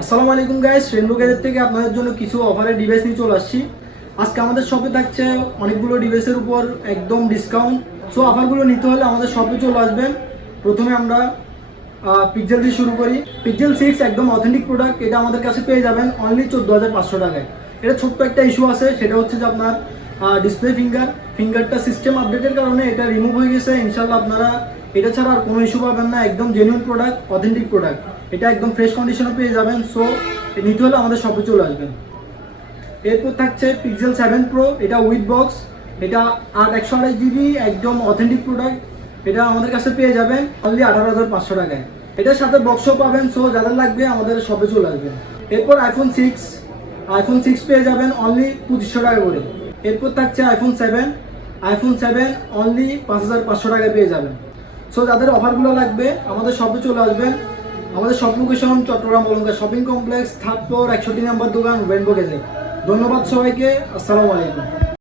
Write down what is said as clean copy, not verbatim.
আসসালামু আলাইকুম guys, rainbow gadget থেকে আপনাদের জন্য কিছু অফারের ডিভাইস নিয়ে চলে আসছি। আজকে আমাদের শপে থাকছে অনেকগুলো ডিভাইসের উপর একদম ডিসকাউন্ট। সো অফারগুলো নিতে হলে আমাদের শপে চলে আসবেন। প্রথমে আমরা পিক্সেল দিয়ে শুরু করি। পিক্সেল 6 একদম অথেন্টিক প্রোডাক্ট। এটা আমাদের কাছে পেয়ে যাবেন অনলি 14,500 টাকায়। এটা ছোট্ট একটা ইস্যু আছে, সেটা হচ্ছে যে আপনার ডিসপ্লে ফিঙ্গারটা সিস্টেম আপডেটের কারণে এটা রিমুভ হয়ে গেছে। ইনশাল্লাহ আপনারা এটা ছাড়া আর কোনো ইস্যু পাবেন না। একদম জেনুইন প্রোডাক্ট, অথেন্টিক প্রোডাক্ট। এটা একদম ফ্রেশ কন্ডিশনে পেয়ে যাবেন। সো নিতে হলে আমাদের শপে চলে আসবেন। এরপর থাকছে পিক্সেল 7 প্রো। এটা উইথ বক্স, এটা 128GB, একদম অথেন্টিক প্রোডাক্ট। এটা আমাদের কাছে পেয়ে যাবেন অনলি 18,500 টাকায়। এটার সাথে বক্সও পাবেন। সো যাদের লাগবে আমাদের শপে চলে আসবেন। এরপর আইফোন 6 পেয়ে যাবেন অনলি 2500 টাকা করে। এরপর থাকছে আইফোন 7 অনলি 5,500 টাকায় পেয়ে যাবেন। সো যাদের অফারগুলো লাগবে আমাদের শপে চলে আসবেন। আমাদের শপ লোকেশন চট্টগ্রাম অলঙ্কার শপিং কমপ্লেক্স, 3rd ফ্লোর, 61 নম্বর দোকান, রেনবো গ্যাজেট। ধন্যবাদ সবাইকে। আসসালামু আলাইকুম।